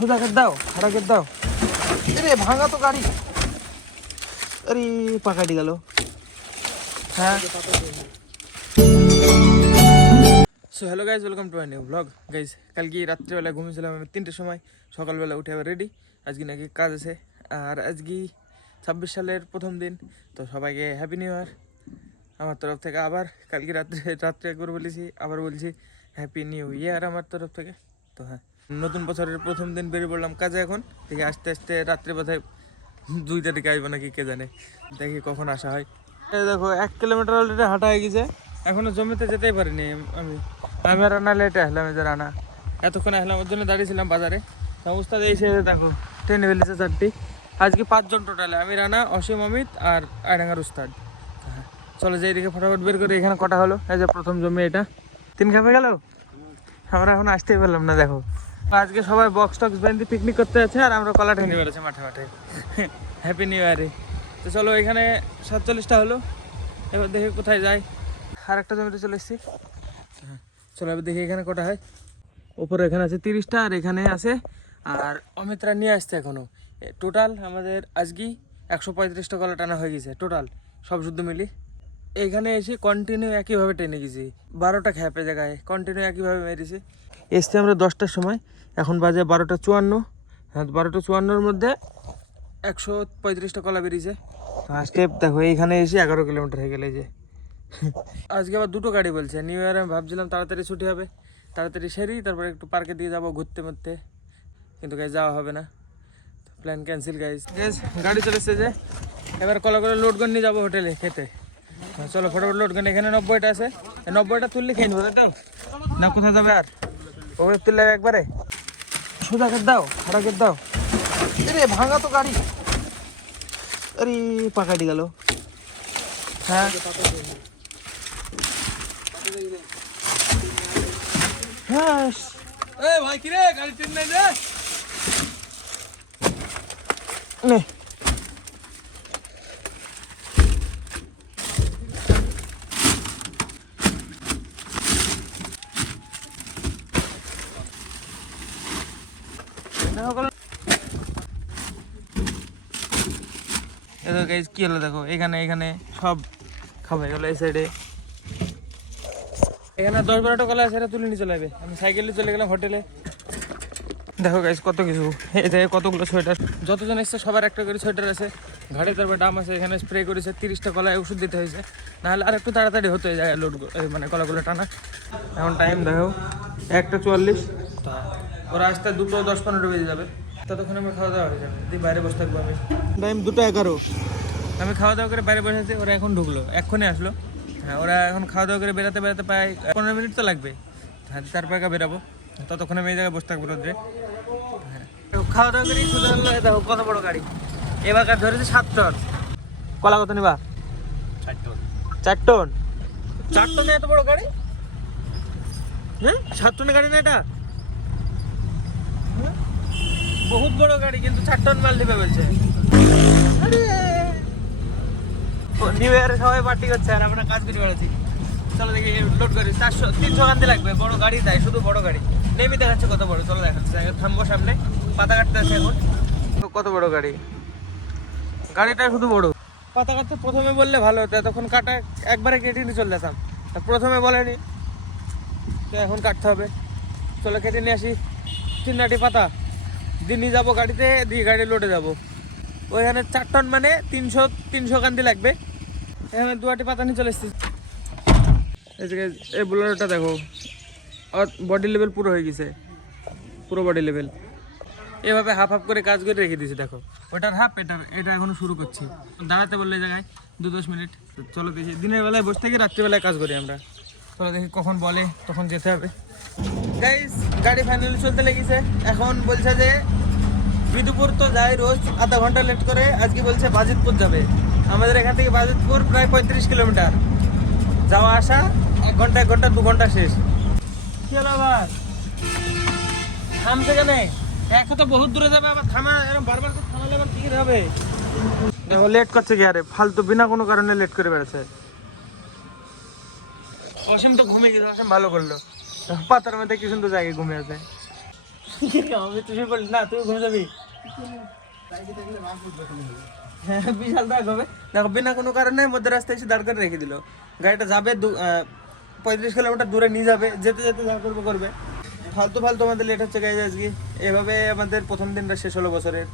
সোজা করে দাও খাড়া করে দাও। আরে, ভাঙা তো গাড়ি। আরে, পাকাটি গেল। হ্যাঁ। So hello guys welcome to my new blog guys কালকে রাত্রিবেলা ঘুমিয়েছিলাম আমি তিনটের সময়। সকালবেলা উঠে আবার রেডি আজকে নাকি কাজ আছে। আর আজকে ছাব্বিশ সালের প্রথম দিন। তো সবাইকে হ্যাপি নিউ ইয়ার আমার তরফ থেকে আবার কালকে রাত্রে রাত্রে একবার বলেছি, আবার বলছি হ্যাপি নিউ ইয়ার আমার তরফ থেকে। তো হ্যাঁ। নতুন বছরের প্রথম দিন বেরিয়ে পড়লাম কাজে এখন। দেখি আস্তে আস্তে রাত্রে বোধহয় দুইটা দিকে আসব নাকি, কে জানে। দেখি কখন আসা হয়। দেখো, এক কিলোমিটার অলরেডি হাঁটা হয়ে গেছে। এখনও জমিতে যেতেই পারিনি আমি। আমি রান্না লেটে আসলাম, এই যে রানা। এতক্ষণ আসলাম, ওর জন্য দাঁড়িয়েছিলাম বাজারে। উস্তাদ এসে দেখো ট্রেনে ফেলেছে চারটি। আজকে পাঁচজন টোটালে আমি, রানা, অসীম, অমিত আর আয়ডাঙ্গার উস্তাদ। চলো যে এদিকে ফটাফট বের করে এখানে কটা হলো। এই যে প্রথম জমি এটা। তিন খাপে গেল? আমরা এখন আসতেই পারলাম না, দেখো। আজকে সবাই বক্স টক্স বেঁধে পিকনিক করতে যাচ্ছে আর আমরা কলা ঠেনে বেরোচ্ছে মাঠে মাঠে। হ্যাপি নিউ ইয়ারে তো চলো এখানে সাতচল্লিশটা হলো। এবার দেখি কোথায় যাই। আর একটা জমিতে চলে এসেছি। হ্যাঁ, চলো এবার দেখি এখানে কটা হয়। ওপরে এখানে আছে তিরিশটা আর এখানে আছে আর অমিতরা নিয়ে আসছে এখনও। টোটাল আমাদের আজকেই একশো পঁয়ত্রিশটা কলা টানা হয়ে গেছে টোটাল সব শুদ্ধ মিলি। এইখানে এসে কন্টিনিউ একইভাবে টেনে গেছি। বারোটা খ্যাপে জায়গায়। কন্টিনিউ একইভাবে মেরেছি। এসছি আমরা দশটার সময়। এখন বাজে বারোটা চুয়ান্ন। হ্যাঁ বারোটা চুয়ান্নর মধ্যে একশো পঁয়ত্রিশটা কলা বেরিয়েছে। স্টেপ দেখো, এইখানে এসে এগারো কিলোমিটার হয়ে গেলে যে। আজকে আবার দুটো গাড়ি বলছে। নিউ ইয়ারে আমি ভাবছিলাম তাড়াতাড়ি ছুটি হবে। তাড়াতাড়ি সেরি, তারপরে একটু পার্কে দিয়ে যাব ঘুরতে মরতে। কিন্তু গাইজ যাওয়া হবে না। প্ল্যান ক্যান্সেল গাইজ গাইজ গাড়ি চলে এসেছে যে। এবার কলা করে লোড করে নিয়ে যাব হোটেলে, খেতে। চলো, ফটোফট লোড করে এখানে নব্বইটা আছে। নব্বইটা তুললে খেয়ে নেব? না, কোথায় যাবে আর? ওকে তুললে একবারে। সোজা করে দাও খাড়া করে দাও। আরে ভাঙা তো গাড়ি। আরে পাকাটি গেল। হ্যাঁ। হ্যাঁ এ ভাই কি রে গাড়ি যে। নে দেখো গাইজ কি হলো দেখো, এখানে এখানে সব খাবে গেলো এই সাইডে এখানে দশ বারোটা কলা আছে তুলে নিয়ে চলে যাবে। আমি সাইকেলে চলে গেলাম হোটেলে দেখো গাইজ কত কিছু। এই দেখে কতগুলো সোয়েটার যতজন এসছে, সবার একটা করে সোয়েটার আছে। ঘাড়ে তারপর ডাম আছে, এখানে স্প্রে করেছে, তিরিশটা কলায় ওষুধ দিতে হয়েছে। নাহলে আর একটু তাড়াতাড়ি হতো এই জায়গায় লোড মানে কলাগুলো টানা। এখন টাইম দেখো, একটা চুয়াল্লিশ। ওরা আসতে দুটো দশ পনেরো বেজে যাবে। ততক্ষণ আমার খাওয়া দাওয়া হয়ে যাবে। দিয়ে বাইরে বসে থাকব আমি। টাইম দুটো এগারো। আমি খাওয়া দাওয়া করে বাইরে বসে আছি ওরা এখন ঢুকলো এক্ষুনি আসলো। হ্যাঁ ওরা এখন খাওয়া দাওয়া করে বেরাতে বেরাতে প্রায় পনেরো মিনিট তো লাগবে। হ্যাঁ তারপরে একা বেরাবো ততক্ষণ আমি এই জায়গায় বসে থাকব রোদ্রে। হ্যাঁ খাওয়া দাওয়া করে সোজা দেখো কত বড় গাড়ি। এবার ধরেছে সাত টন। কলা কত নিবা? চার টন। চার টনে? এত বড় গাড়ি? হ্যাঁ সাত টনের গাড়ি না এটা? হ্যাঁ? বহুত বড় গাড়ি কিন্তু চার টন মাল দিবে বলছে। নিউ ইয়ারে সবাই পার্টি করছে আর আমরা কাজ করে বেড়াচ্ছি। চলো দেখি লোড করি। চারশো, তিনশো কান্দি লাগবে। বড় গাড়ি দেয় শুধু বড় গাড়ি। নেমে দেখাচ্ছে কত বড়। চলো দেখাচ্ছে। থামবো সামনে। পাতা কাটতে আছে এখন। কত বড় গাড়ি? গাড়িটা শুধু বড়। পাতা কাটতে প্রথমে বললে ভালো হতো। তখন কাটা একবারে কেটে নিয়ে চলে যেতাম প্রথমে বলেনি। তো এখন কাটতে হবে। চলো কেটে নিয়ে আসি। তিন নাটি পাতা। দিয়ে নিয়ে যাব গাড়িতে, দিয়ে গাড়ি লোডে যাব। ওইখানে চার টন মানে তিনশো তিনশো কান্দি লাগবে। এখানে দুয়াটি পাতা নিয়ে চলে এসেছি। এই যে এই বোলারটা দেখো। বডি লেভেল পুরো হয়ে গেছে। পুরো বডি লেভেল এভাবে হাফ হাফ করে কাজ করে রেখে দিয়েছি, দেখো। ওটার হাফ এটার, এটা এখনও শুরু করছি। দাঁড়াতে বললে জায়গায় দু দশ মিনিট। চলো দেখি। দিনের বেলায় বসে থেকে রাত্রিবেলায় কাজ করি আমরা। চলো দেখি কখন বলে, তখন যেতে হবে। গাইস গাড়ি ফাইনালি চলতে লেগেছে। এখন বলছে যে, বিদুপুর তো যায় রোজ আধা ঘণ্টা লেট করে। আজকে বলছে বাজিতপুর যাবে। আমাদের এখান থেকে বাজিতপুর প্রায় পঁয়ত্রিশ কিলোমিটার। যাওয়া আসা এক ঘণ্টা এক ঘণ্টা, দু ঘণ্টা শেষ। আবার? তো বহুত দূরে আবার থামা বারবার তো থামালে আবার হবে। দেখো লেট করছে কি আরে? ফালতু বিনা কোনো কারণে লেট করে বেড়াচ্ছে। ঘুমিয়ে ভালো করল। পাতার মধ্যে কি সুন্দর জায়গায় ঘুমিয়ে আছে। বলি না, তুই ঘুরে যাবি। বিশাল রাগ হবে। দেখো বিনা কোনো কারণে মধ্যে রাস্তায় এসে দাঁড় করে রেখে দিল। গাড়িটা যাবে পঁয়ত্রিশ কিলোমিটার দূরে নিয়ে যাবে যেতে যেতে যা করবে করবে। ফালতু ফালতু আমাদের লেট হচ্ছে গাড়ি আজকে। এভাবে আমাদের প্রথম দিনটা শেষ হলো বছরের।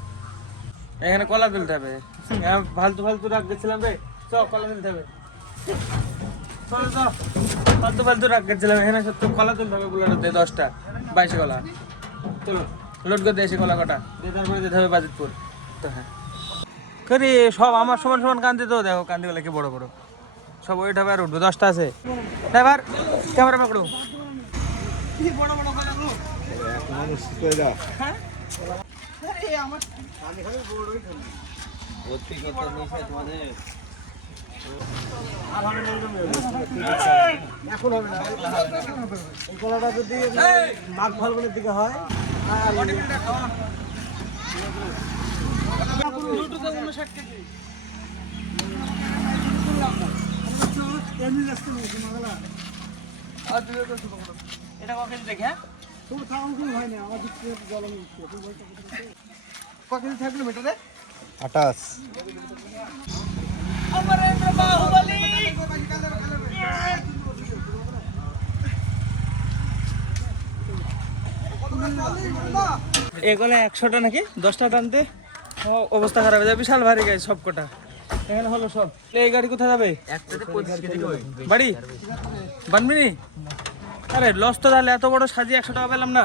এখানে কলা তুলতে হবে। হ্যাঁ, ফালতু ফালতু রাখ গেছিলাম রে। চ কলা তুলতে হবে। ফালতু ফালতু রাখ গেছিলাম এখানে সত্য কলা তুলতে হবে বুলাটাতে দশটা। বাইশে কলা। চলো লোড করে দিয়ে এসে কলা কটা। দিয়ে তারপরে যেতে হবে বাজিতপুর। তো হ্যাঁ। করি সব আমার সমান সমান কান্দি তো দেখো কান্দিগুলো কি বড় বড় সব ওইটা আর উঠবে দশটা আছে এবার ক্যামেরা পাকড়ো হ্যাঁ এখন হবে না এই কলাটা যদি মাঘ ফাল্গুনের দিকে হয় আর এগুলো একশোটা নাকি? দশটা টানতে? অবস্থা খারাপ হয়ে যাবে বিশাল ভারী গাড়ি সব কটা এখানে হলো সব। এই গাড়ি কোথায় যাবে? বাড়ি? বানবিনি আরে লস তো তাহলে এত বড় সাজিয়ে একশো টাকা পেলাম না।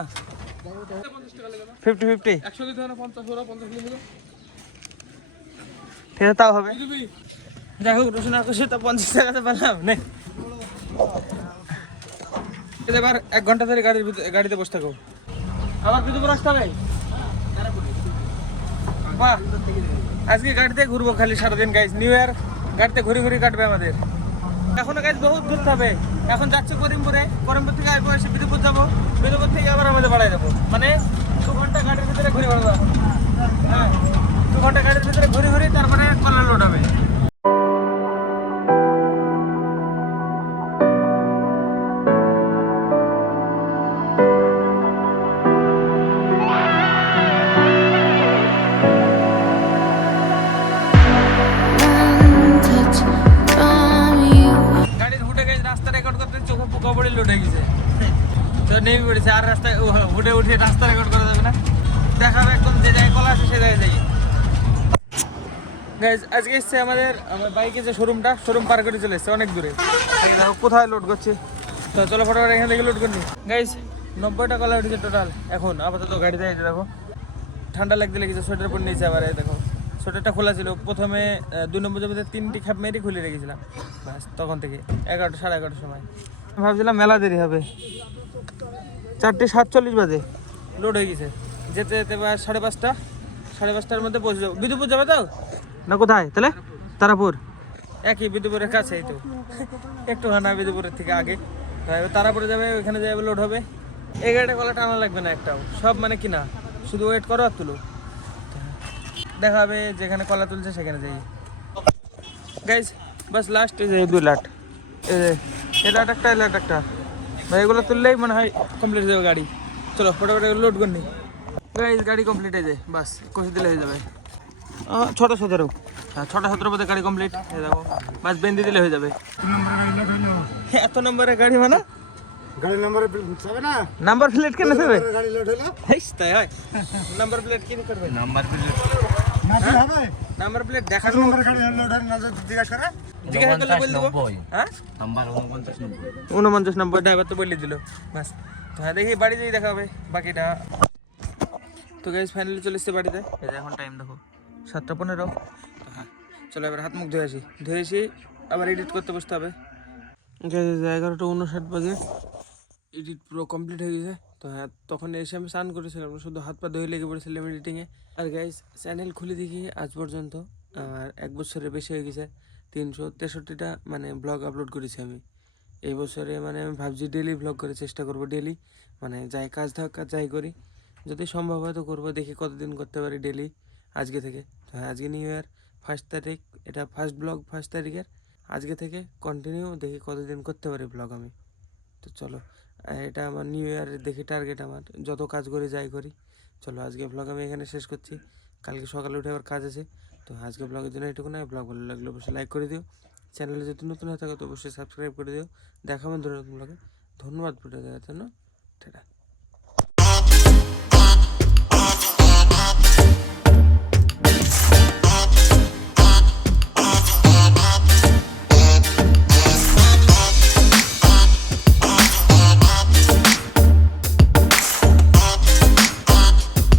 Fifty fifty. একশো ঠিক আছে তাও হবে। যাই হোক রসুন আকাশে তো পঞ্চাশ টাকাতে পেলাম নে। এবার এক ঘণ্টা ধরে গাড়ির গাড়িতে বসে থাকো। আবার বিদুপুর আসতে হবে। আজকে গাড়িতে ঘুরবো খালি সারাদিন গাইজ নিউ ইয়ার গাড়িতে ঘুরে ঘুরে কাটবে আমাদের। এখনও গাইজ বহুত দূর হবে এখন যাচ্ছে করিমপুরে। করিমপুর থেকে আসব, এসে বিদুপুর যাব। বিদুপুর থেকে আবার আমাদের বাড়াই যাব মানে দু ঘণ্টা গাড়ির ভিতরে ঘুরে বেড়াবো হ্যাঁ দু ঘণ্টা গাড়ির ভিতরে ঘুরে ঘুরে তারপরে কলার লোড হবে। রাস্তা রেকর্ড করতে চোখে পোকা পড়ে লুটে গেছে। তো নেমে পড়েছে আর রাস্তায় উ- হুটে উঠে রাস্তা রেকর্ড করা যাবে না। দেখাবে একদম যে জায়গায় কলা আছে সে জায়গায় যাই। গাইজ আজকে এসছে আমাদের আমার বাইকে যে শোরুমটা শোরুম পার করে চলে এসছে অনেক দূরে। কোথায় লোড করছে? তো চলো ফটোফট এখান থেকে লোড করি। গাইজ নব্বইটা কলা উঠেছে টোটাল এখন আপাতত গাড়িতে দেখো। ঠান্ডা লাগতে লেগেছে সোয়েটার পরে নিয়েছে আবার দেখো। সোয়েটারটা খোলা ছিল। প্রথমে দুই নম্বর জমিতে তিনটি খাপ মেরে খুলে রেখেছিলাম। ব্যাস, তখন থেকে এগারোটা, সাড়ে এগারোটার সময়। ভাবছিলাম মেলা দেরি হবে। চারটে সাতচল্লিশ বাজে। লোড হয়ে গেছে। যেতে যেতে বা সাড়ে পাঁচটা, সাড়ে পাঁচটার মধ্যে পৌঁছে যাব। বিদুপুর যাবে তো? না, কোথায়? তাহলে? তারাপুর। একই বিদুপুরের কাছেই তো। একটু হানা বিদুপুরের থেকে আগে। তারাপুরে যাবে, ওইখানে যাবে লোড হবে। এই গাড়িটা কলা টানা লাগবে না একটাও। সব মানে কিনা শুধু ওয়েট করো আর তুলো। দেখা হবে যেখানে কলা তুলছে সেখানে যাই। গাইজ বাস লাস্ট এই যে দুই লাট। এই লাট একটা এই লাট একটা। ভাই এগুলো তুললেই মনে হয় কমপ্লিট হয়ে যাবে গাড়ি। চলো ফটোফট লোড করে নি। গাইজ গাড়ি কমপ্লিট হয়ে যায় বাস কষে দিলে হয়ে যাবে। ছটা সতেরো। হ্যাঁ ছটা সতেরো পথে গাড়ি কমপ্লিট হয়ে যাব বাস বেঁধে দিলে হয়ে যাবে। এত নম্বরের গাড়ি মানে? গাড়ি নাম্বার যাবে না? নাম্বার প্লেট কেন দেবে? গাড়ি লোড হলো? তাই হয়। নাম্বার প্লেট কি করবে? নাম্বার প্লেট নাম্বার প্লেট দেখা হ্যাঁ? উনপঞ্চাশ নম্বর। ড্রাইভার তো বলে দিল। বাস। তো হ্যাঁ দেখি বাড়ি যেই দেখা হবে। বাকিটা তো গাইজ ফাইনালি চলে এসছে বাড়িতে। এখন টাইম দেখো। সাতটা পনেরো। হ্যাঁ চলো এবার হাত মুখ ধুয়ে আসি। ধুয়ে এসে আবার এডিট করতে বসতে হবে। এগারোটা উনষাট বাজে। এডিট পুরো কমপ্লিট হয়ে গেছে। তো হ্যাঁ তখন এসে আমি স্নান করেছিলাম, শুধু হাত পা ধুয়ে লেগে পড়েছিলাম এডিটিংয়ে আর গাইজ চ্যানেল খুলে দেখি আজ পর্যন্ত, আর এক বছরের বেশি হয়ে গেছে, তিনশো তেষট্টিটা মানে ব্লগ আপলোড করেছি আমি। এই বছরে মানে আমি ভাবছি ডেলি ব্লগ করে চেষ্টা করব ডেলি মানে যাই কাজ থাক কাজ যাই করি। যদি সম্ভব হয় তো করব, দেখি কতদিন করতে পারি ডেলি আজকে থেকে। তো হ্যাঁ আজকে নিউ ইয়ার ফার্স্ট তারিখ, এটা ফার্স্ট ব্লগ ফার্স্ট তারিখের। আজকে থেকে কন্টিনিউ দেখি কতদিন করতে পারি ব্লগ আমি। তো চলো এটা আমার নিউ ইয়ারের দেখি টার্গেট আমার। যত কাজ করি, যাই করি। চলো, আজকে ব্লগ আমি এখানে শেষ করছি। কালকে সকালে উঠে আবার কাজ আছে। তো আজকে ব্লগের জন্য এটুকু নয় ব্লগ ভালো লাগলে অবশ্যই লাইক করে দিও। চ্যানেলে যদি নতুন হয়ে থাকে, তো অবশ্যই সাবস্ক্রাইব করে দিও। দেখা ধরে নতুন ব্লগে ধন্যবাদ ভিডিও দেখার জন্য। টাটা।